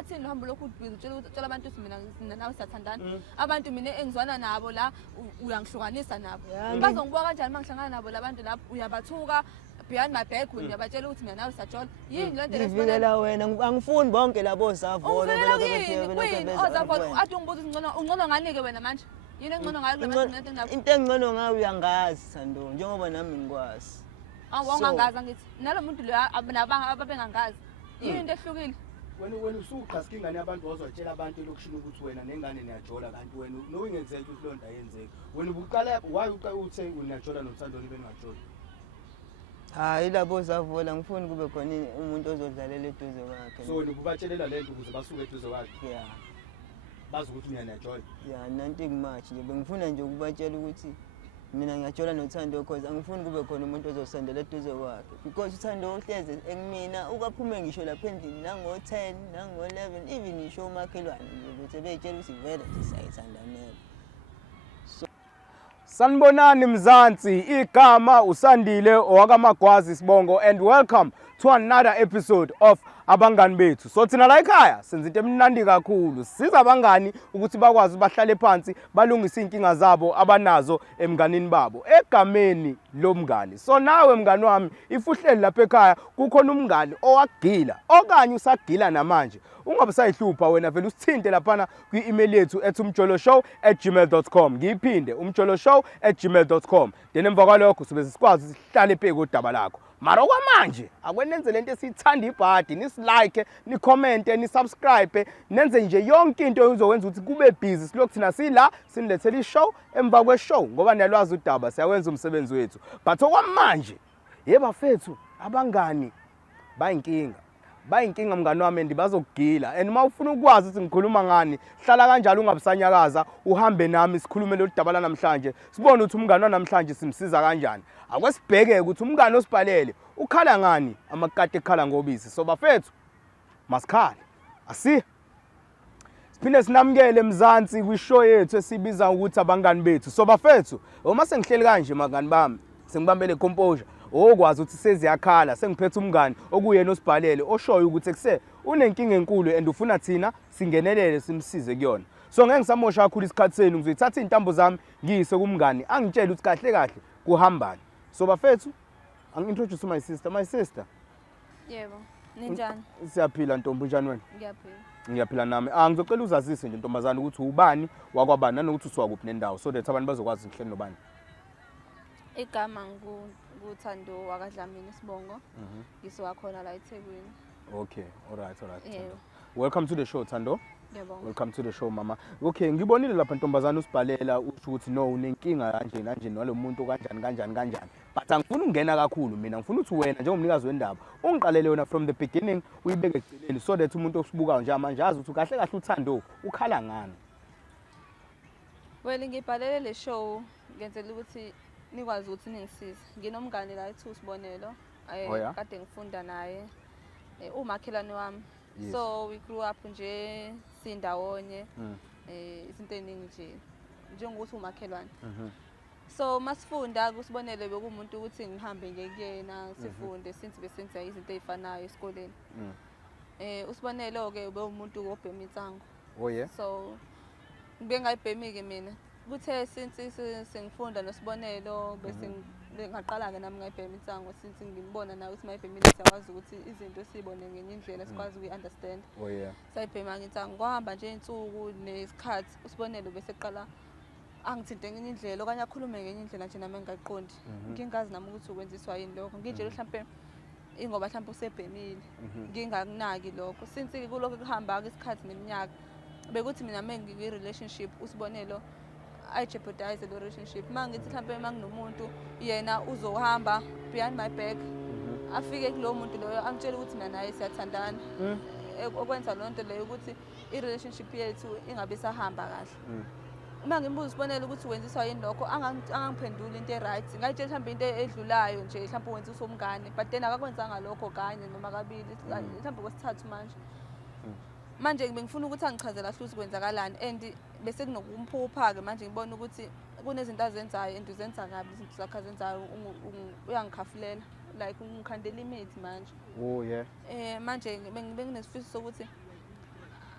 emphakathini uhambo lokhu utshela abantu ukuthi mina nawe siyathandana abantu mina engizwana nabo la uyangihlukanisa nabo bazongibuka kanjani mangihlangana nabo labantu lapho uyabathuka behind my back uyabatshela ukuthi mina nawe siyajola yini le nto lesikubonela wena angifuni bonke labo Zavolo Zavolo athi ungibuza ungcono ngani ke wena manje yini engcono ngayo labantu nento into engcono ngayo uyangazi Thando njengoba nami ngikwazi awongangazi ngithi nalomuntu lo nabanga ababengangazi yini into ehlukile wena usuqhaska ingane yabantu ozotshela abantu lokushini ukuthi wena nengane niyajola kanti wena nowingenzeki ukuthi lonto ayenzeki wena ubuqala why uthe unajola noThando nibe ningajola hayi labo Zavolo ngifuni kube khona umuntu ozodlalela eduze kwakhe so wena ubatshelela lento ukuze basuke eduze kwakhe yeah bazi ukuthi mina niyajola yeah nothing much nje bengifuna nje ukubatshela ukuthi mina ngiyajola noThando because angifuni kube khona umuntu ozosondela eduze kwakhe because uThando uhleze engimina ukaphume ngisho lapha endlini nango 10 nango 11 even ngisho umakhelwane nje beyitshela ukuthi vele sisayithandanela. Sanibonani Mzansi, igama uSandile owakaMagwazi Sibongo and welcome to another episode of Abangani Bethu. So thina la ekhaya senza into emnandi kakhulu. Siza abangani ukuthi bakwazi bahlale phansi balungise inkinga zabo abanazo emnganini babo egameni lomngani. So nawe mngani wami ifuhleli lapha ekhaya kukhona umngani owagila okanye usagila namanje. Ungabe sayihlupha wena vele usithinte lapha kwi-email yethu umjoloshow@gmail.com. Ngiyiphinde umjoloshow@gmail.com. Then emva kwalokho sibe sikwazi sihlale pheke udaba lakho. Mara okwamanje akwenenze lento esithanda ibhadi nislike nicommente nisubscribe nenze nje yonke into ezokwenza ukuthi kube busy silokhu thina sila sinilethela ishow emva kweshow ngoba niyalwazi udaba siyawenza umsebenzi wethu. But okwamanje yebafethu abangani bayinkinga mngani wami ndibazokugila and mawufuna ukwazi ukuthi ngikhuluma ngani hlala kanjalo ungabusanyakaza uhambe nami sikhulume lo daba namhlanje sibone ukuthi umngani namhlanje simsiza kanjani akwesibheke ukuthi umngani osibhalele ukhala ngani amakati ekhala ngobisi so bafethu masikhala siphinde sinamukele Mzansi kwishow yethu esibiza ukuthi abangani bethu so bafethu uma sengihleli kanje mangani bami sengibambele composure okwazi ukuthi seziyakhala sengiphethe umngani okuyena osibhalele oshoyo ukuthi ekuse unenkinga enkulu and ufuna thina singenelele simsize kuyona so ngeke ngisamosha kakhulu isikhathi senu ngizoyithatha intambo zami ngiyise kumngani angitshela ukuthi kahle kuhambani so bafethu angintroduce my sister yebo ninjani siyaphila ntombi njani wena ngiyaphila nami ngizocela uzazise nje ntombazana ukuthi ubani wakwabani nanokuthi usiwakuphi nendawo so that abantu bazokwazi ukuhleli nobani igama nguThando wakadlamini Sibongo ngisuka khona la eThekwini. Okay, all right. Welcome to the show Thando. Yebo. Welcome to the show mama. Okay, ngibonile lapha ntombazana usibhalela usho ukuthi no unenkinga kanje nalomuntu kanjani. But angifuni ungena kakhulu mina ngifuna ukuthi wena njengomnikazi wendaba ungiqalele yona from the beginning uyibeke eceleni so that umuntu okusibukayo nje manje azi ukuthi kahle uThando ukhala ngani. Well ngibhalele le show ngenzela ukuthi nikwazi ukuthi ningisize. Nginomngane la eThu Sibonelo kade ngifunda naye umakhelwane wami. So we grew up nje sindawonye izinto eziningi nje njengokuthi umakhelwane. So masifunda kusibonele bekumuntu ukuthi ngihambe nje kuyena sifunde since besenza izinto ezifanayo esikoleni. Usibonelo ke ube umuntu obhema insango. So ngibengayibhemi ke mina. Kuthe since sengifunda noSibonelo bese ngaqala ke nami ngayibhema insango since ngimbona nawe ukuthi mayibhemile siyakwazi ukuthi izinto sibone ngenye indlela sikwazi ukuyiunderstand. Sayibhema insango kwahamba nje insuku nesikhathi uSibonelo bese eqala angithinte ngenye indlela okanye akhulume ngenye indlela nje nami engayiqondi. Ngingazi nami ukuthi ukwenziswa yini lokho. Ngitshela mhlambe ingoba mhlambe usebhemile. Ngingakunaki lokho since kuloko kuhamba isikhathi neminyaka bekuthi mina mengi relationship uSibonelo I jeopardize the relationship. Mangithi mhlambe manginomuntu yena uzohamba behind my back. Afike kulo muntu loyo angitshela ukuthi mina naye siyathandana. Okwenza lonto leyo ukuthi i-relationship yethu ingabe sahamba kahle. Uma ngimbuza uSibonelo ukuthi wenziswa yini lokho angangiphendula into eright. Ngayitshela mhlambe into edlulayo nje mhlambe wenza usomngane but then akakwenzanga lokho kanye noma kabili mhlambe kwesithathu manje ngifuna ukuthi angichazela kahle ukuthi kwenzakalani and bese kunokumphupha ke manje ngibona ukuthi kunezinto azenzayo and uzenza kabi izinto zakhe azenzayo uyangikhafulela like ungikhandela imithi manje. Oh yeah. Manje benginesifiso sokuthi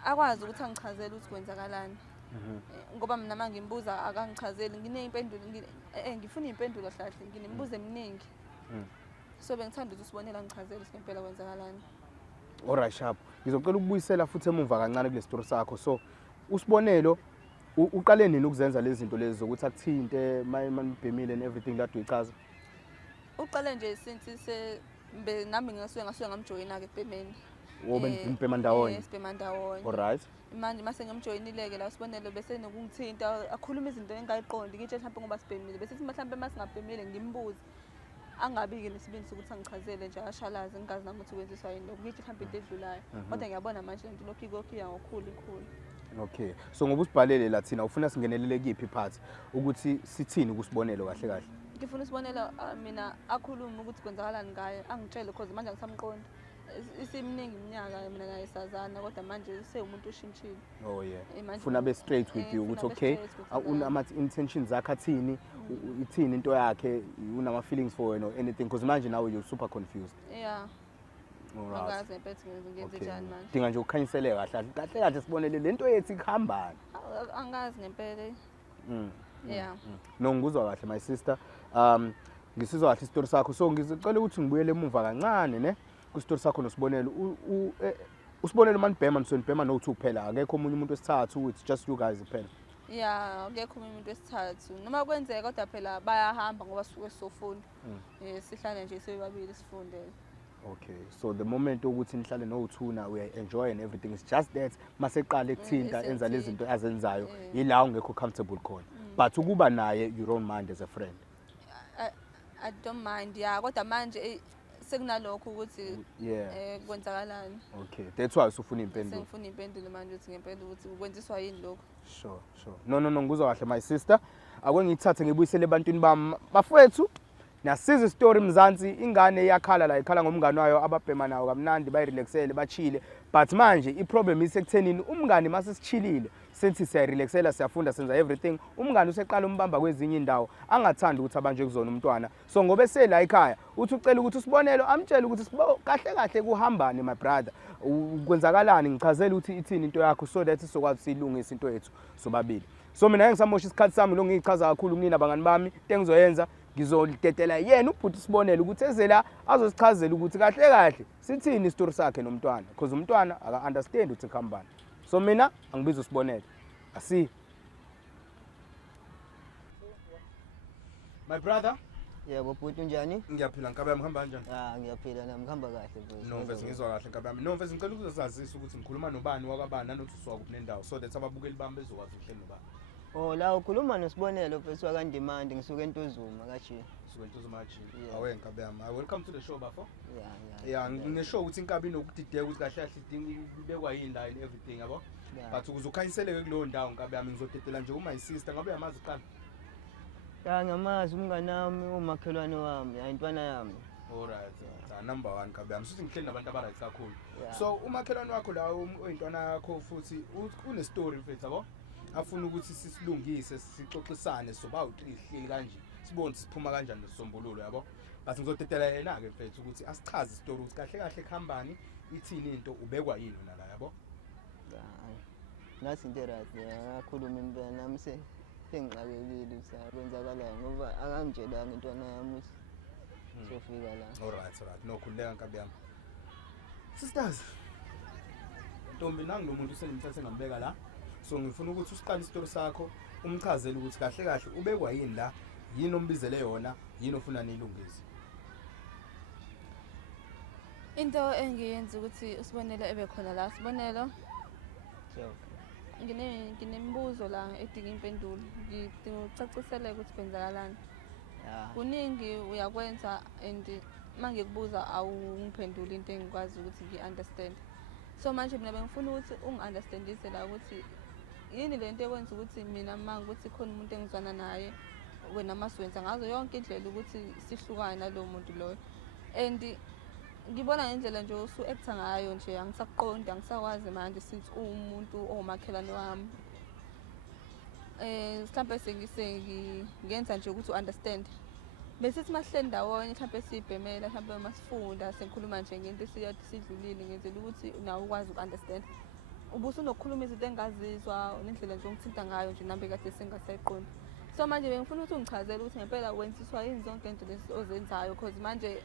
akwazi ukuthi angichazele ukuthi kwenzakalani. Ngoba mina manje ngimbuza akangichazeli ngineyimpendulo ngifuna impendulo hlahle nginemibuzo eminingi. So bengithanda ukuthi usibonela angichazele ngempela kwenzakalani. Alright sharp. Ngizocela ukubuyisela futhi emuva kancane kule story sakho. So usibonelo uqale nini ukuzenza lezi zinto lezi zokuthi akuthinte manibhemile and everything that uyichaza? Uqale nje since nami ngasuke ngamjoyina ke ebhemeni. Wobe nibhema ndawonye. Yes, bhema ndawonye. Alright. Manje mase ngimjoyinileke la usibonelo bese nokungithinta akhuluma izinto engayiqondi ngitshe mhlawumbe ngoba sibhemile bese sithi mhlawumbe masingabhemile ngimbuza angabi ke nesibindi sokuthi angichazele nje ashalaze ngingazi nami ukuthi kwenziswa yini lokho ngithi mhlawumbe into edlulayo kodwa ngiyabona manje lento lokho ikokhiya ngokukhulu. Okay, so ngoba usibhalele la thina ufuna singenelele kiphi part ukuthi sithini kusibonelo kahle kahle? Ngifuna usibonela mina akhuluma ukuthi kwenzakalani ngaye angitshele because manje ngisamqondi. Isimningi iminyaka mina naye sazana kodwa manje usewumuntu oshintshile. Oh yeah. Ufuna be straight with you ukuthi okay ama intentions zakhe athini ithini into yakhe unama feelings for wena or anything because manje now you're super confused. Yeah. Alright. Angazi impethu ngenze njani manje. Dinga nje ukukhanyiseleka kahle kahle sibonele lento yethu ikhambani. Angazi ngempela. Yeah. No ngizwa kahle my sister. Ngisizwa kahle istory sakho so ngizicela ukuthi ngibuyele emuva kancane ne ku story sakho nosibonelo usibonelo manibhema nisonibhema no2 kuphela akekho omunye umuntu wesithathu it's just you guys kuphela. Yeah, akekho omunye umuntu wesithathu noma kwenzeka kodwa phela bayahamba ngoba suke sofunda. Sihlala nje sebabili sifundele. Okay, so the moment ukuthi nihlale no2 now we enjoy and everything is just that maseqala ekuthinta enza lezi zinto azenzayo yila ungekho comfortable khona but ukuba naye you don't mind as a friend. I don't mind yeah kodwa manje sekunalokho ukuthi kwenzakalani. Okay, that's why usufuna impendulo. Sengifuna impendulo manje ukuthi ngempela ukuthi kwenziswa yini lokho. Sure. No ngizwa kahle my sister. Ake ngithathe ngibuyisele ebantwini bami bafowethu. Nasiza istory Mzansi ingane yakhala la ikhala ngomngane wayo ababhema nawo kamnandi bayirelaxele bachile but manje iproblem isekuthenini umngane masisichilile senthi siyarelaxela siyafunda senza everything umngane useqala umbamba kwezinye indawo angathanda ukuthi abanje kuzona umntwana so ngoba esela ekhaya uthi ucela ukuthi usibonelo amtshela ukuthi kahle kuhambane my brother ukwenzakalani ngichazela ukuthi ithini into yakho so that sizokwazi silungisa into yethu sobabili so mina ngisamosha isikhathi sami lo ngichaza kakhulu kunina abangani bami into engizoyenza ngizolitetela yena ubhuti sibonele ukuthi ezela azosichazela ukuthi kahle sithini istory sakhe nomntwana because umntwana aka understand ukuthi khambani so mina angibiza usibonele asi my brother yebo bhuti unjani? Ngiyaphila nkabe yami hamba kanjani? Ngiyaphila nami ngihamba kahle bhuti. No mfethu ngizwa kahle nkabe yami. No mfethu ngicela ukuzazisa ukuthi ngikhuluma nobani wakabani nanokuthi uswa kuphi nendawo so that ababukeli bami bezokwazi ukuhleli nobani. Oh la ukhuluma noSibonelo mfethu wakandimandi ngisuke eNtuzuma kaJi. Suke eNtuzuma kaJi. Awe nkabe yami. Welcome to the show bafo. Yeah. Ngisho ukuthi inkabi inokudideka ukuthi kahle idinga ibekwa yini la and everything yabo. But ukuze ukhanyiseleke kuleyo ndawo nkabe yami ngizodedela nje uma sister ngabe yamazi qala. Ngamazi umngane wami umakhelwane wami ayintwana yami. Alright. Number 1 nkabe yami sithi ngihleli nabantu abaright kakhulu. So umakhelwane wakho la oyintwana yakho futhi une story mfethu yabo. Afuna ukuthi sisilungise sixoxisane soba u3 kanje sibone siphuma kanjani nesombululo yabo but ngizodedela yena ke mfethu ukuthi asichaze istory ukuthi kahle khambani ithini into ubekwa yini nala yabo nathi into right akakhuluma impela nami sengixakekile usakwenzakala ngoba akamtshelanga intwana yami ukuthi sofika la. Alright no khuleka nkabi yami sisters Ntombi nangu lo muntu usenimthathe ngambeka la so ngifuna ukuthi usiqale istory sakho umchazele ukuthi kahle ubekwa yini la yini ombizele yona yini ofuna nilungise. Into engiyenza ukuthi usibonelo ebe khona la sibonelo nginemibuzo la edinga impendulo ngidinga ucacisele ukuthi kwenzakalani. Kuningi uyakwenza and mangikubuza awungiphenduli into engikwazi ukuthi ngi-understand so manje mina bengifuna ukuthi ungi-understandise la ukuthi yini lento ekwenza ukuthi mina mangukuthi khona umuntu engizwana naye wena masiwenza ngazo yonke indlela ukuthi sihlukane nalo muntu loyo and ngibona ngendlela nje usu actor ngayo nje angisaqondi angisakwazi manje sithi umuntu omakhelane wami mhlambe ngenza nje ukuthi understand bese simahleli ndawonye mhlambe sibhemela mhlambe masifunda sengikhuluma nje ngento esiyathi sidlulile ngenzela ukuthi nawe ukwazi ukunderstand ubusunokukhuluma izinto engazizwa nendlela nje ongithinta ngayo nje nambe kade sengasayiqondi. So manje bengifuna ukuthi ungichazele ukuthi ngempela wenziswa yini zonke into lezi ozenzayo because manje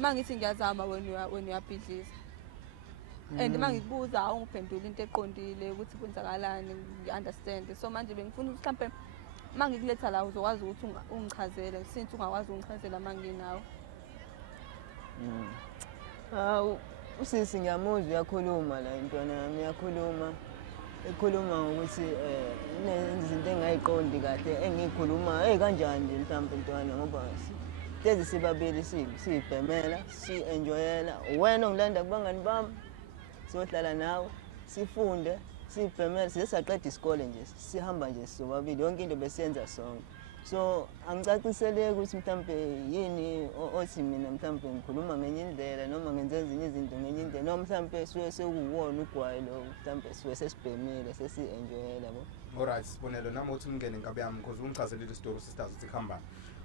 mangithi ngiyazama wena uyabhidliza. And mangikubuza awungiphendula into eqondile ukuthi kwenzakalani ngi-understand. So manje bengifuna ukuthi mhlambe mangikuletha la uzokwazi ukuthi ungichazele since ungakwazi ungichazela manginawo. Usisi ngiyamuzwa uyakhuluma la intwana yami ekhuluma ngokuthi izinto engayiqondi kahle engikhuluma kanjani nje mhlawumbe intwana ngoba lezi sibabili sibhemela si-enjoyela wena ongilanda kubangani bami siyohlala nawe sifunde sibhemela sesaqeda isikole nje sihamba nje sobabili yonke into besiyenza sonke. So angicacisele ukuthi mhlambe yini othi mina mhlambe ngikhuluma ngenye indlela noma ngenza ezinye izinto ngenye indlela noma mhlambe suke sekuwona ugwayi lo mhlambe suke sesibhemile sesi-enjoyela yabo. Alright, sibonelo nami uthi ngene inkabe yami because ungichazelile istory sisters uthi khamba.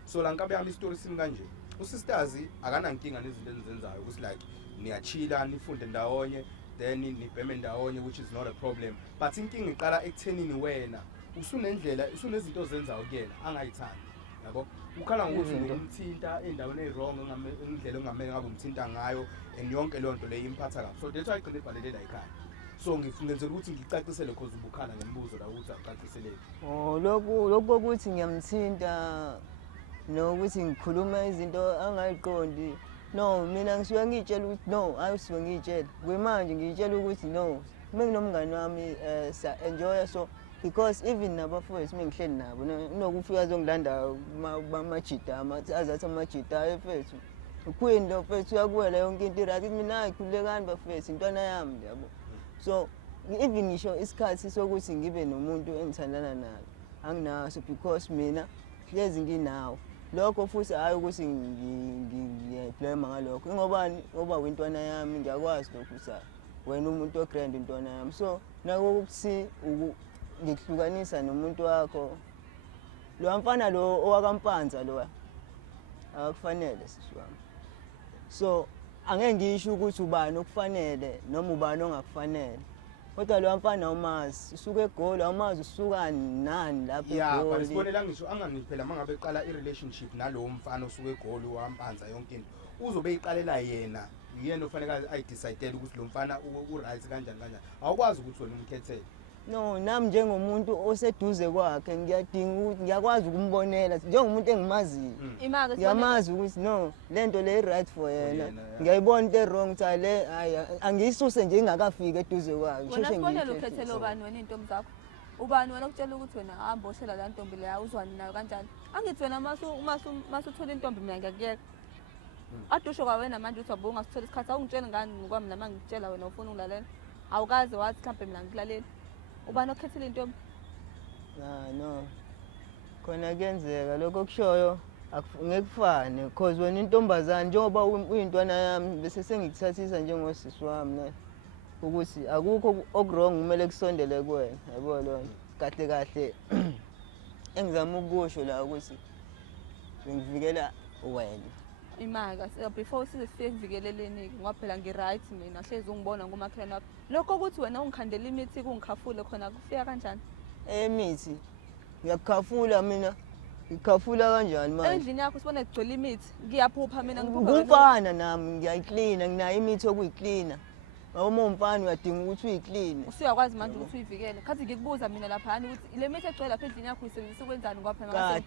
So la nkabe yami istory simi kanje. Usisters akanankinga nezinto enzenzayo ukuthi like niyachila nifunde ndawonye then nibheme ndawonye which is not a problem. But inkinga iqala ekuthenini wena usunendlela usunezinto ozenzayo kuyena angayithandi yabo ukhala ngokuthi ngumthinta endaweni ewrong indlela ongamele ngabe umthinta ngayo and yonke le nto le imphatha kabi. So that's why igcine ibhalele la ekhaya. So ngifungenzela ukuthi ngicacisele because ubukhala ngembuzo la ukuthi acacisele. Lokho ukuthi ngiyamthinta nokuthi ngikhuluma izinto angayiqondi. No, mina ngisuke ngitshela ukuthi no, ayisuke ngitshela. Kwemanje ngitshela ukuthi no, menginomngani wami sa-enjoy so because even nabafowethu mengihleli nabo nokufika azongilanda amajita azathi amajita efethu uQueen lo fethu uyakuwela yonke into right mina ayikhulekani bafethu intwana yami yabo. So even ngisho isikhathi sokuthi ngibe nomuntu engithandana naye anginaso because mina hlezi nginawo lokho futhi hayi ukuthi ngiblame ngalokho ngoba wentwana yami ngiyakwazi lokho sa wena umuntu ogrand intwana yami. So nako ukuthi ngikuhlukanisa nomuntu wakho lo mfana lo owakampanza lo akufanele sisiwami. So angeke ngisho ukuthi ubani okufanele noma ubani ongakufanele kodwa lo mfana umazi usuka eGoli awumazi usuka nani lapho eGoli. Yeah, but sibonela ngisho angangiphela mangabe eqala i-relationship nalowo mfana osuka eGoli wampanza yonke into uzobe iqalela yena ofanele ayidecide ukuthi lo mfana u-right kanjani awukwazi ukuthi wena umkhethele. No, nami njengomuntu oseduze kwakhe ngiyadinga ukuthi ngiyakwazi ukumbonela njengomuntu engimaziyo. Ngiyamazi ukuthi no lento le right for yena. Ngiyayibona into wrong ukuthi le angiyisuse nje ingakafika eduze kwayo. Wena sibonela ukhethele obani wena intombi zakho. Ubani wena ukutshela ukuthi wena hamba oshela la ntombi le awuzwani nayo kanjani. Angithi wena masuthola intombi mina ngiyakuyeka. Adusho kwa wena manje uthi wabonga sithola isikhathi awungitshela ngani ngokwami nama ngitshela wena ufuna ungilalela. Awukaze wathi mhlambe mina ngikulaleli. Ubani okhethile intombi? No. Khona kuyenzeka lokho kushoyo ngekufane because wena intombazana njengoba uyintwana yami bese sengikuthathisa njengosisi wami na ukuthi akukho okwrong kumele kusondele kuwena yabo lonto kahle engizama ukusho la ukuthi ngivikela wena. Imaka before sifike kuvikeleleni ngoba phela ngi-right mina hlezi ungibona ngomakhelwane wakho lokho ukuthi wena ungikhandela imithi kungikhafule khona kufika kanjani? Imithi ngiyakukhafula mina ngikhafula kanjani manje? Endlini yakho sibona kugcwele imithi ngiyaphupha mina ngumfana nami ngiyayiklina nginayo imithi yokuyiklina uma umfana uyadinga ukuthi uyiclean. Usuyakwazi manje ukuthi uyivikele. Khathi ngikubuza mina lapha hani ukuthi ile mithi egcwele lapha endlini yakho uyisebenzisa ukwenzani ngoba phela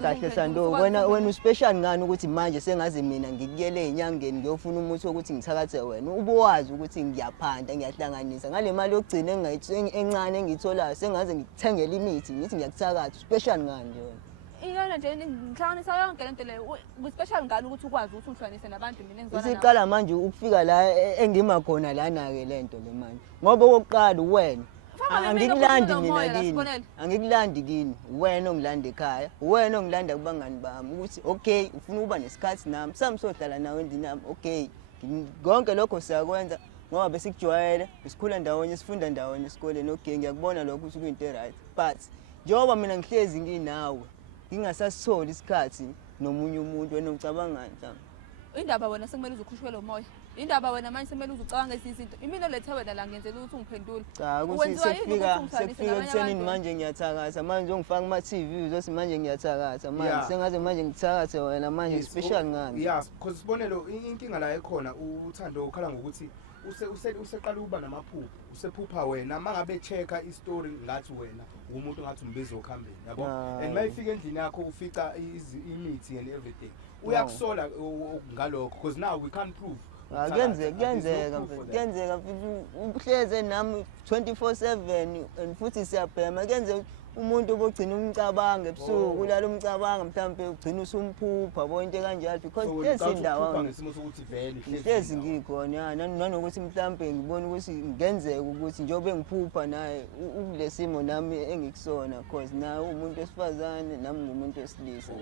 kahle Sando wena uspecial ngani ukuthi manje sengaze mina ngikuyele enyangeni ngiyofuna umuthi ukuthi ngithakathe wena ubuwazi ukuthi ngiyaphanda ngiyahlanganisa ngale mali yokugcina encane engiyithola sengaze ngikuthengele imithi ngithi ngiyakuthakatha special ngani nje wena. Iyona nje ngihlanganisa yonke lento le ku-special ngani ukuthi ukwazi ukuthi ungihlanganise nabantu mina engizwana nabo. Isiqala manje ukufika la engima khona lana ke lento le manje ngoba okokuqala wena angikulandi mina kini angikulandi kini wena ongilanda ekhaya wena ongilanda kubangani bami ukuthi okay ufuna ukuba nesikhathi nami samsohlala nawe endini nami okay konke lokho siyakwenza ngoba besikujwayele isikhula ndawonye sifunda ndawonye esikoleni okay ngiyakubona lokho ukuthi kuyinto right but njengoba mina ngihlezi nginawe ngingasasitholi isikhathi nomunye umuntu wena ucabangani mhlawumbe indaba wena sekumele uzukhushukele umoya indaba wena manje semele uzucabanga izinto imini olethe wena la ngenzela ukuthi ungiphendule cha ukuthi sekufika ekuthenini manje ngiyathakatha manje ungifaka kuma-TV uzothi manje ngiyathakatha manje sengaze manje ngithakathe wena manje special ngani yes because sibonelo inkinga la ekhona uthando ukhala ngokuthi useqala ukuba namaphupho usephupha wena mangabe checka istory ngathi wena umuntu ngathi umbizo okhambeni yabo and mayifika endlini yakho ufica imithi and everything uyakusola ngalokho because now we can't prove kuyenzeka uhleze nami 24/7 and futhi siyabhema kuyenzeka umuntu obogcina umcabango ebusuku ulala umcabango mhlawumbe ugcina usumphupha bonke kanjalo because lesindawo hlezi ngikhona nanokuthi mhlawumbe ngibona ukuthi ngenzeka ukuthi njengoba engiphupha naye ukulesimo nami engikusona because naye umuntu wesifazane nami ngumuntu wesilisa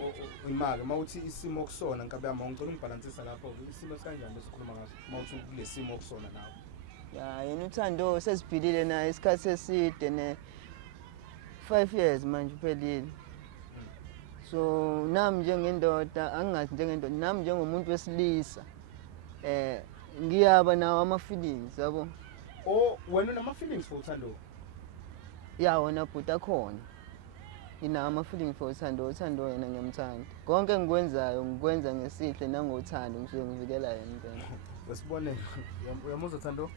imake mawuthi isimo okusona nkabe yami ngicela ungibalansisa lapho isimo esikanjani besikhuluma ngaso mawuthi kulesimo okusona nawe yena uthando sesiphilile naye isikhathi eside ne 5 years manje uphelile so nami njengendoda angingathi njengendoda nami njengomuntu wesilisa ngiyaba nawo ama-feelings yabo wena unama-feelings for uthando wona bhuti akhona nginawo ama-feelings for uthando yena ngiyamthanda konke engikwenzayo ngikwenza ngesihle nangothando ngisuke ngivikela yena impela wesibonelo uyamuzwa uthando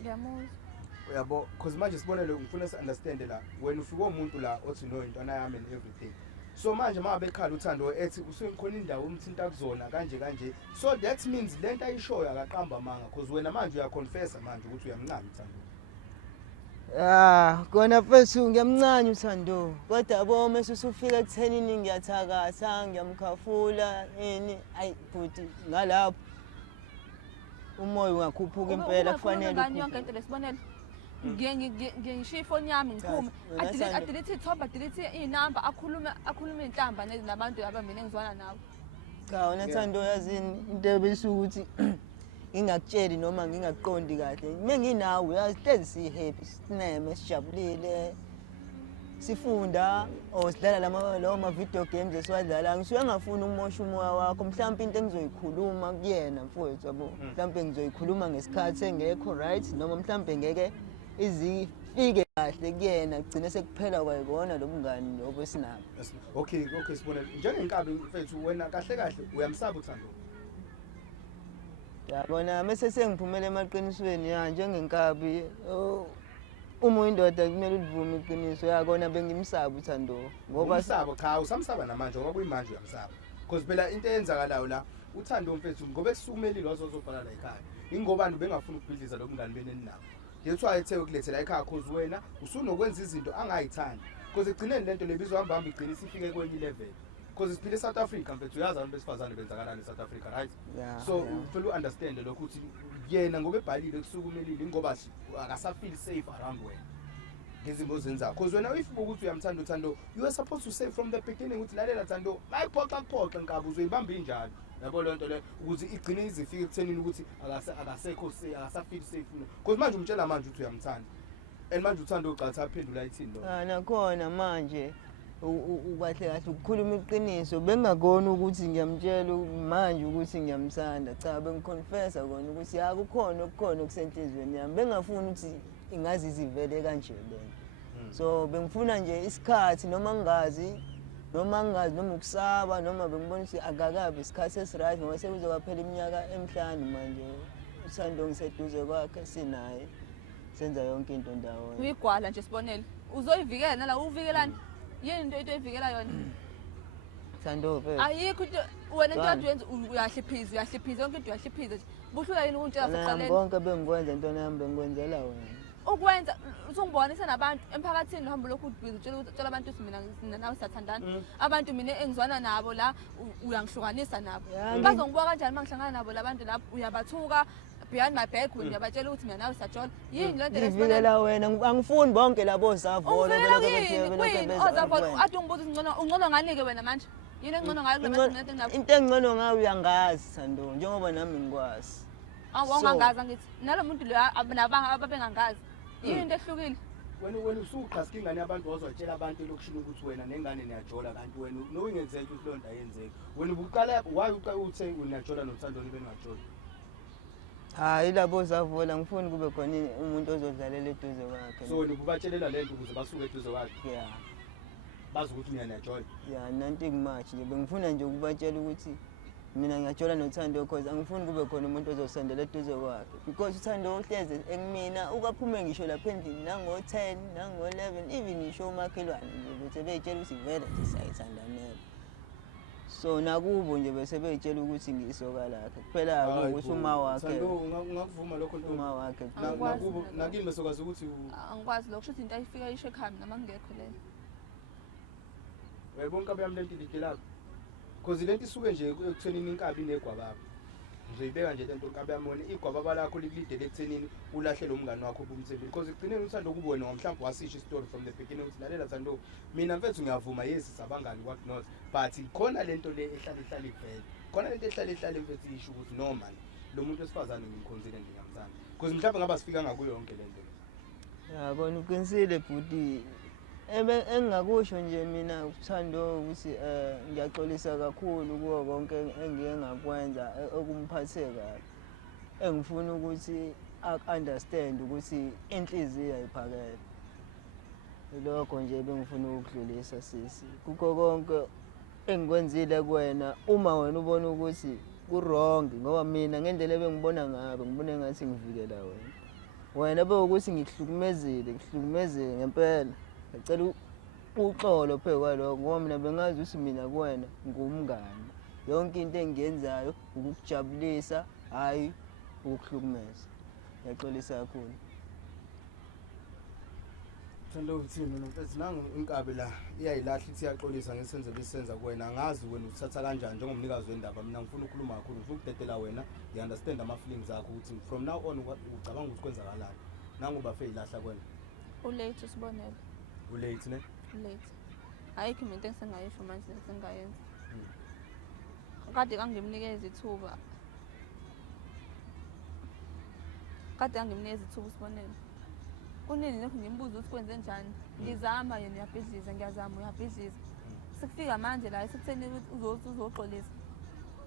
ngiyamuzwa uyabo because manje sibonele ngifuna understand la wena ufike umuntu la othi no intwana yami and everything so manje mabe ekhala uthando ethi usengikhona indawo umthinta kuzona kanje so that means lento ayishoyo akaqamba manga because wena manje uyaconfessa manje ukuthi uyamncane uthando kona mfethu ngiyamncane uthando kodwa yabo mase usufika ekuthenini ngiyathakatha ngiyamkhafula ayi bhuti ngalapho umoya ungakhuphuka impela kufanele yonke into lesibonelo ngishiya ifoni yami ngiphume adelete ithombe adelete iy'namba akhulume inhlamba nabantu abamina engizwana nawo cha wena Thando yazini into ebisukuthi ngingakutsheli noma ngingakuqondi kahle menginawe uyahlezi si-happy sineme sijabulile sifunda sidlala lawo ma-video games esiwadlala ngisuke ngafuni ukumosha umoya wakho mhlawumbe into engizoyikhuluma kuyena mfowethu yabo mhlawumbe ngizoyikhuluma ngesikhathi engekho right noma mhlawumbe ngeke izifike kahle kuyena kugcine sekuphela kwayibona lo mngani lobo esinabo okay sibonela njengenkabi mfethu wena kahle uyamsaba uthando yabona mase sengiphumela emaqinisweni njengenkabi uma indoda kumele ulivume iqiniso yakona bengimsaba uthando ngoba umsaba cha usamsaba namanje ngoba kuyimanje uyamsaba because phela into eyenzakalayo la uthando mfethu ngoba esukumeli lozo ozobhala la ekhaya ingobani bengafuna ukubhidliza lokungani beneni nabo yethu ayethe ukulethela ekhaya cause wena usunokwenza izinto angayithandi because egcineni lento lebizwa hamba igcina isifike kwenye level because siphile South Africa mfethu uyazi abantu besifazane benzakalani South Africa right so ufuna understand lokho ukuthi yena ngoba ebhalile kusukumelile ingoba akasafeel safe around wena ngezimo zenza because wena if ukuthi uyamthanda uthando you are supposed to say from the beginning ukuthi lalela Thando bayiphoxa nkabi uzoyibamba injalo yabo lento le ukuthi igcine izifike ekuthenini ukuthi akasekho akasafeel safe because manje umtshela manje ukuthi uyamthanda and manje uthando uqatha aphendula ithini lo nakhona manje ukahle kahle ukukhuluma iqiniso bengakona ukuthi ngiyamtshela manje ukuthi ngiyamthanda cha bengiconfessa kona ukuthi akukhona okusenhlizweni yami bengafuni ukuthi ingazi izivele kanje lento so bengifuna nje isikhathi noma ngingazi noma ukusaba noma bengibona ukuthi akakabi isikhathi esiright ngoba sekuzokaphela iminyaka emihlanu manje uthando ngiseduze kwakhe sinaye senza yonke into ndawonye uyigwala nje sibonele uzoyivikela nala uvikelani yini into eyivikela yona Thando phela ayikho into wena into yayenza uyahliphiza yonke into uyahliphiza nje buhlula yini ukuntshela saqaleni bonke bengikwenza into nami bengikwenzela wena ukwenza usungibonisa nabantu emphakathini lohambo lokhu utshela abantu ukuthi mina nawe siyathandana abantu mina engizwana nabo la uyangihlukanisa nabo bazongibuka kanjani mangihlangana nabo labantu lapho uyabathuka behind my back uyabatshela ukuthi mina nawe siyajola yini lento lesibonela wena angifuni bonke labo zavolo ozavolo athi ungibuza ungcono ngani ke wena manje yini engcono ngayo into engcono ngayo uyangazi Thando njengoba nami ngikwazi awongangaza ngithi nalomuntu lo nabanga ababengangazi yini into ehlukile wena usuqhaska ingane yabantu ozotshela abantu lokushilo ukuthi wena nengane niyajola kanti wena nowingenzeki ukuthi lonto ayenzeki wena ubuqala why uthe unajola nothando libe ningajola hayi lapho savola ngifuni kube khona umuntu ozodlalela eduze kwakhe. So wena ububatshelela lento ukuze basuke eduze kwakhe. Yeah. Bazi ukuthi mina John. Yeah, nothing much nje bengifuna nje ukubatshela ukuthi mina ngiyajola noThando because angifuni kube khona umuntu ozosondela eduze kwakhe because uThando uhleze engimina ukaphume ngisho lapha endlini nango 10 nango 11 even isho umakhelwane nje bese beyitshela ukuthi vele nje sayithandanela. So nakubo nje bese beyitshela ukuthi ngisoka lakhe kuphela ukuthi uma wakhe ngakuvuma lokho nto uma wakhe nakubo nakini besokwazi ukuthi angikwazi lokho ukuthi into ayifika isho ekhaya noma ngekho leyo. Wayibonke abami lento lidela because lento isuke nje ekuthenini inkabi negwababa ngizoyibeka nje lento inkabi yami wena igwababa lakho likulidele ekuthenini ulahle lo mngani wakho obumthembile because ekugcineni uThando kubo wena mhlawumbe wasisho story from the beginning ukuthi lalela Thando mina mfethu ngiyavuma yes sabangani what not but khona lento le ehlala ivele khona lento ehlala mfethu isho ukuthi no man lo muntu wesifazane ngimkhonzile ngiyamthanda because mhlawumbe ngaba sifika ngakuyo yonke lento yabona uqinisile bhuti engingakusho nje mina uThando ukuthi ngiyaxolisa kakhulu kuwo konke engiye ngakwenza okumphathe kabi engifuna ukuthi understand ukuthi inhliziyo ayiphakele lokho nje bengifuna ukudlulisa sisi kukho konke engikwenzile kuwena uma wena ubona ukuthi ku-wrong ngoba mina ngendlela ebengibona ngayo ngibone ngathi ngivikela wena bekuthi ngikuhlukumezile ngempela ngicela uxolo phe kwaloko ngoba mina bengazi ukuthi mina kuwena ngumngani yonke into engiyenzayo ukukujabulisa hayi ukuhlukumeza ngiyaxolisa kakhulu Thando uthini mfethu nangu inkabi la iyayilahla ithi iyaxolisa ngesenzo lesenza kuwena ngazi wena uthatha kanjani njengomnikazi wendaba mina ngifuna ukukhuluma kakhulu ngifuna ukudedela wena you understand ama feelings akho ukuthi from now on ucabanga ukuthi kwenzakalani nangu bafe ilahla kwena Ulate usibonele. Ulate ne? Ulate. Ayikho into engisengayisho manje sengayenza. Kade angimnikeza ithuba. Kade angimnikeza ithuba usibonele. Kunini lokho ngimbuza ukuthi kwenze njani. Ngizama yena uyabhiziza ngiyazama uyabhiziza. Sikufika manje la sekutheni ukuthi uzoxolisa.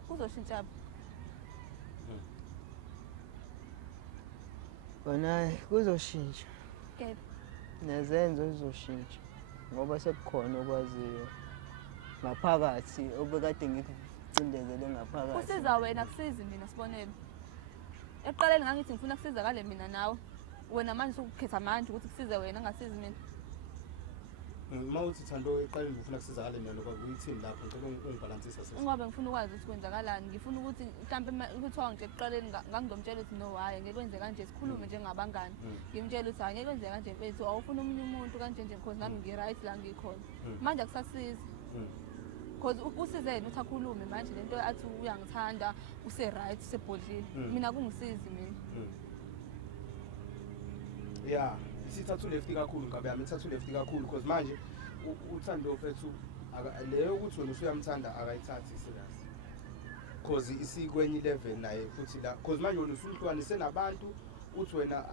Uzoshintsha. Kona kuzoshintsha. Kepha nezenzo zizoshintsha ngoba sekukhona okwaziyo ngaphakathi obekade ngikucindezele ngaphakathi. Usiza wena kusizi mina sibonele. Eqaleni ngangithi ngifuna kusizakale mina nawe. Wena manje ukukhetha manje ukuthi kusize wena ngasizi mina. Mawuthi Thando eqaleni ngifuna kusizakale mina lokho kuyithini lapho ngicela ungibalansisa sisi. Ngoba ngifuna ukwazi ukuthi kwenzakalani. Ngifuna ukuthi mhlambe ukuthiwa nje eqaleni ngangizomtshela ukuthi no hayi ngeke kwenze kanje sikhulume njengabangani. Ngimtshela ukuthi ngeke kwenze kanje mfethu awufuna umunye umuntu kanje nje because nami ngi-right la ngikhona. Manje akusasizi. Because usize yena uthi akhulume manje lento athi uyangithanda use-right usebhodlile. Mina kungisizi mina. Yeah, isithathu left kakhulu ngabe yami ithathu left kakhulu because manje uThando mfethu leyo ukuthi wena usuyamthanda akayithathi serious. Because isikwenye level naye futhi la because manje wena usuhlukanise nabantu uthi wena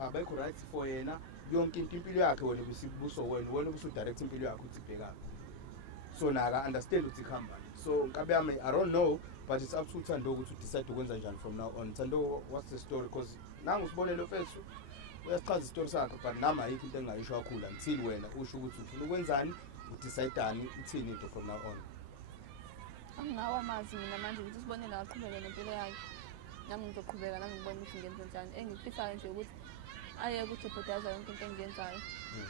abekho right for yena yonke impilo yakhe wena bisibuso wena ubusu direct impilo yakhe uthi bheka. So naga understand ukuthi khamba. So ngabe yami I don't know but it's up to Thando ukuthi decide ukwenza njani from now on. Thando what's the story because nangu usibonele mfethu uyachaza isitori sakhe but nami ayikho into engayisho kakhulu until wena usho ukuthi ufuna ukwenzani udecideani ithini into from now on. Anginawo amazi mina manje ukuthi sibonele aqhubeke nempilo yakhe. Nami ngizoqhubeka nami ngibone ukuthi ngenze njani. Engifisayo nje ukuthi aye ukujeopardize yonke into engiyenzayo.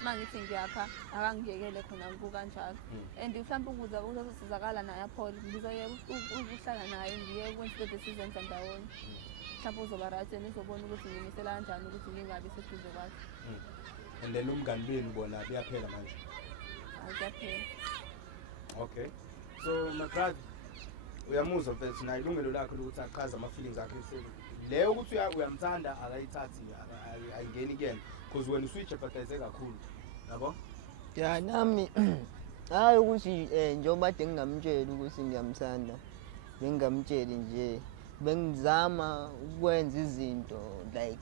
Manje ngithi ngiyapha akangiyekele khona kanjalo. And mhlawumbe ukuze uzosizakala naye aphole ngizoyeka ukuhlala naye ngiye ukwenza izinto esizenza ndawonye. Mhlawumbe uzoba right and uzobona ukuthi ngimisela kanjani ukuthi ngingabi seduze kwakhe. And then umngani benu bona kuyaphela manje. Akuyaphela. Okay. So my brother uyamuzwa mfethu naye ilungelo lakhe lokuthi aqhaza ama feelings akhe eseni. Leyo ukuthi uyamthanda akayithathi ayingeni kuyena because wena usuyijeopardize kakhulu. Yabo? Ya nami hayi ukuthi njengoba ade ngingamtshela ukuthi ngiyamthanda ngingamtsheli nje bengizama ukwenza izinto like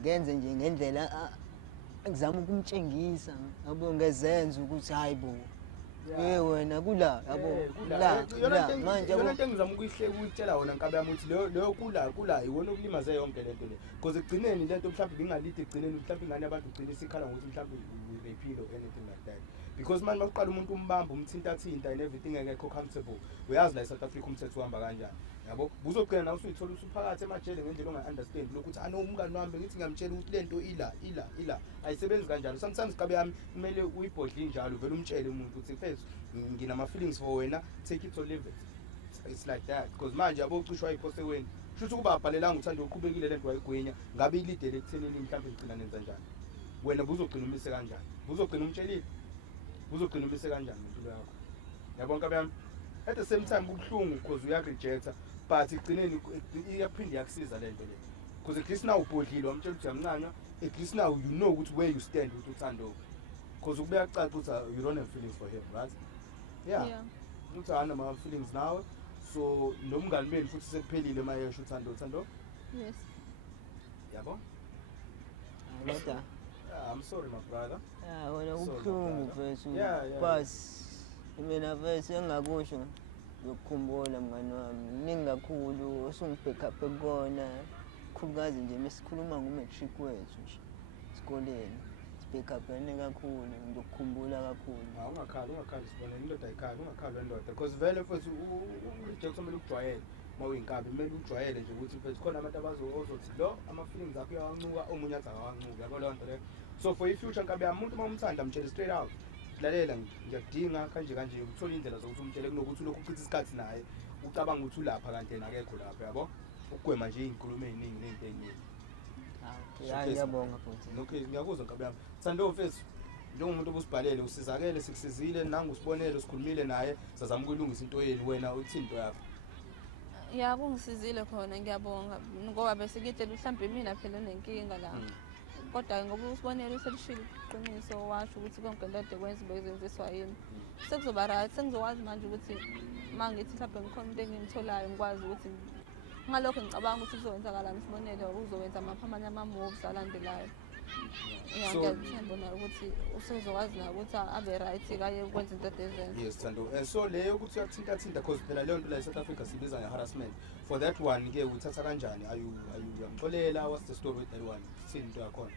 ngenze nje ngendlela ngizama ukumtshengisa yabo ngezenzo ukuthi hayibo wena kula yabo la manje yona into engizama ukuyihleka ukutshela wona Nkabi yami ukuthi leyo kula iwona ukulimaze yonke lento le because ekugcineni lento mhlawumbe bingalide ekugcineni mhlawumbe ingane abantu ugcina isikhala ngokuthi mhlawumbe uyiphile or anything like that because manje maqala umuntu umbamba umthinta and everything engekho comfortable uyazi la eSouth Africa umthetho uhamba kanjani yabo uzogcina nawe usuyithola usuphakathi emajele ngendlela onga-understand lokhu ukuthi umngani wami ngithi ngiyamtshela ukuthi lento ila ayisebenzi kanjalo sometimes Nkabi yami kumele uyibhodle njalo vele umtshele umuntu ukuthi first nginama feelings for wena take it or leave it it's like that because manje yabo ucishwa iphose wena kusho kuba abhalelanga uthanda uqhubekile lento wayigwinya ngabe ilide lekuthenini mhlawumbe igcina nenza njani wena buzogcina umise kanjani buzogcina umtshelile buzogcina umise kanjani impilo yakho yabo Nkabi yami at the same time kubuhlungu because uyakurejecta but igcineni iyaphinde yakusiza lento le because at least now ubhodlile wamtshela ukuthi yamncanya at least now you know ukuthi where you stand with uThando because ukubeka caca ukuthi you don't have feelings for him right yeah uthi ana ma feelings now so nomngani beni futhi sekuphelile mayesho uThando yes yabo Lota I'm sorry my brother wena ubuhlungu mfethu bas mina mfethu engakusho ngikukhumbula mngani wami ningakhulu usungibackup ekona khulukazi nje mesikhuluma ngomatric wethu nje esikoleni backup yane kakhulu ngikukhumbula kakhulu ungakhali sibona indoda ayikhali ungakhali indoda because vele mfethu ureject kumele ukujwayele mawuyinkabi kumele ujwayele nje ukuthi mfethu khona abantu abazothi lo ama feelings akho uyawancuka omunye athi akawancuki yabo leyo nto leyo so for i-future Nkabi yami umuntu mawumthanda mtshele straight out lalela ngiyakudinga kanje uthola indlela zokuthi umtshele kunokuthi lokhu uchitha isikhathi naye ucabanga ukuthi ulapha kanti yena akekho lapha yabo ukugwema nje izinkulumo eziningi nezinto eziningi ngiyabonga futhi okay ngiyakuzwa Nkabi yami Thando mfethu njengomuntu obusibhalele usizakele sikusizile nangusibonele sikhulumile naye sazama ukulungisa into yeni wena uthi into yakho ya kungisizile khona ngiyabonga ngoba bese ngitshela mhlambe mina phela nenkinga la kodwa ngoba usibonele uselishilo iqiniso washo ukuthi konke lento kwenza bezenziswa yini sekuzoba right sengizokwazi manje ukuthi mangithi mhlambe ngikhona into engimtholayo ngikwazi ukuthi ngalokho ngicabanga ukuthi kuzowenzakalani sibonele uzowenza amanye ama-moves alandelayo ngiyabona ukuthi usezokwazi na ukuthi abe right kaye ukwenza into ezenza yes Thando so leyo ukuthi uyathinta because phela leyo nto la eSouth Africa sibiza nge-harassment for that one ke uthatha kanjani uyamxolela what's the story with that one sini into yakhona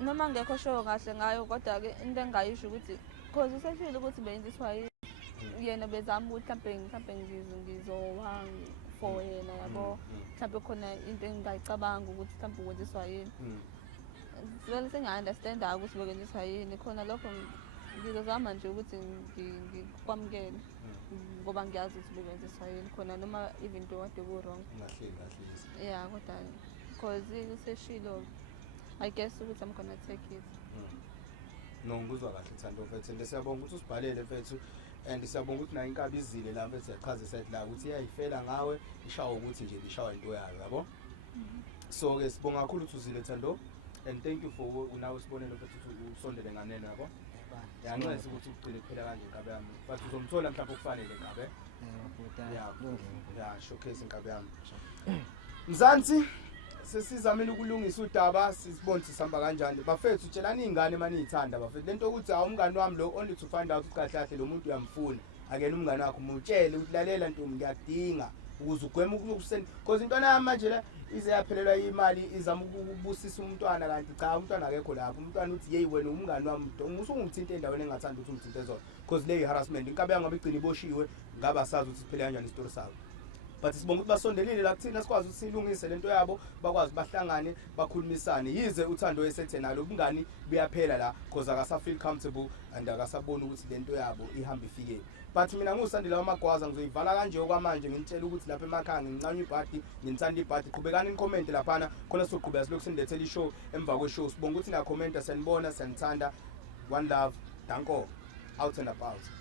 noma ngekho show kahle ngayo kodwa ke into engayisho ukuthi cause useshilo ukuthi benziswa yena bezama ukuthi mhlambe ngizowa for yena yabo mhlambe khona into engayicabanga ukuthi mhlambe ukwenziswa yini vele sengiya-understand ukuthi bekwenziswa yini khona lokho ngizozama nje ukuthi ngikwamukele ngoba ngiyazi ukuthi bekwenziswa yini khona noma even though kade ku-wrong yeah kodwa because useshilo I guess ukuthi I'm gonna take it no ngizwa kahle Thando mfethu and siyabonga ukuthi usibhalele mfethu and siyabonga ukuthi nayo Inkabi izile la mfethu yachazisa ethi la ukuthi iyayifela ngawe ishawa ukuthi nje lishawa into yayo yabo so ke sibonga kakhulu ukuthi uzile Thando and thank you for now usibonele mfethu usondele nganene yabo yanqesa ukuthi ugcine kuphela kanje Nkabi yami but uzomthola mhlawumbe okufanele Nkabi yeah showcase Nkabi yami Mzansi sesizamile ukulungisa udaba sisibone sihamba kanjani bafethu tshelani izingane maniyithanda bafethu lento ukuthi umngani wami lo only to find out ukuthi kahle lo muntu uyamfuna akena umngani wakho umtshele utlalela ntombi ngiyadinga ukuze ugweme ukusend because intwana yami manje la ize yaphelelwa imali izama ukubusisa umntwana kanti cha umntwana akekho lapho umntwana uthi hey wena umngani wami usungithinte endaweni engathanda ukuthi umthinte zona because le harassment Inkabi yangabe igcina iboshiwe ngaba sazi ukuthi siphela kanjani istory sabo but sibonga ukuthi basondelile la kuthina sikwazi ukuthi silungise lento yabo bakwazi bahlangane bakhulumisane yize uThando esethe nalo ubungani buyaphela la because akasa feel comfortable and akasabona ukuthi lento yabo ihamba ifike but mina ngusandile wamagwaza ngizoyivala kanje okwamanje ngintshela ukuthi lapha emakhaya ngincanye ibhadi ngithanda ibhadi qhubekani icomment lapha khona soqhubeka silokhu sindethela ishow emva kweshow sibonga ukuthi na comment sanibona sanithanda one love danko out and about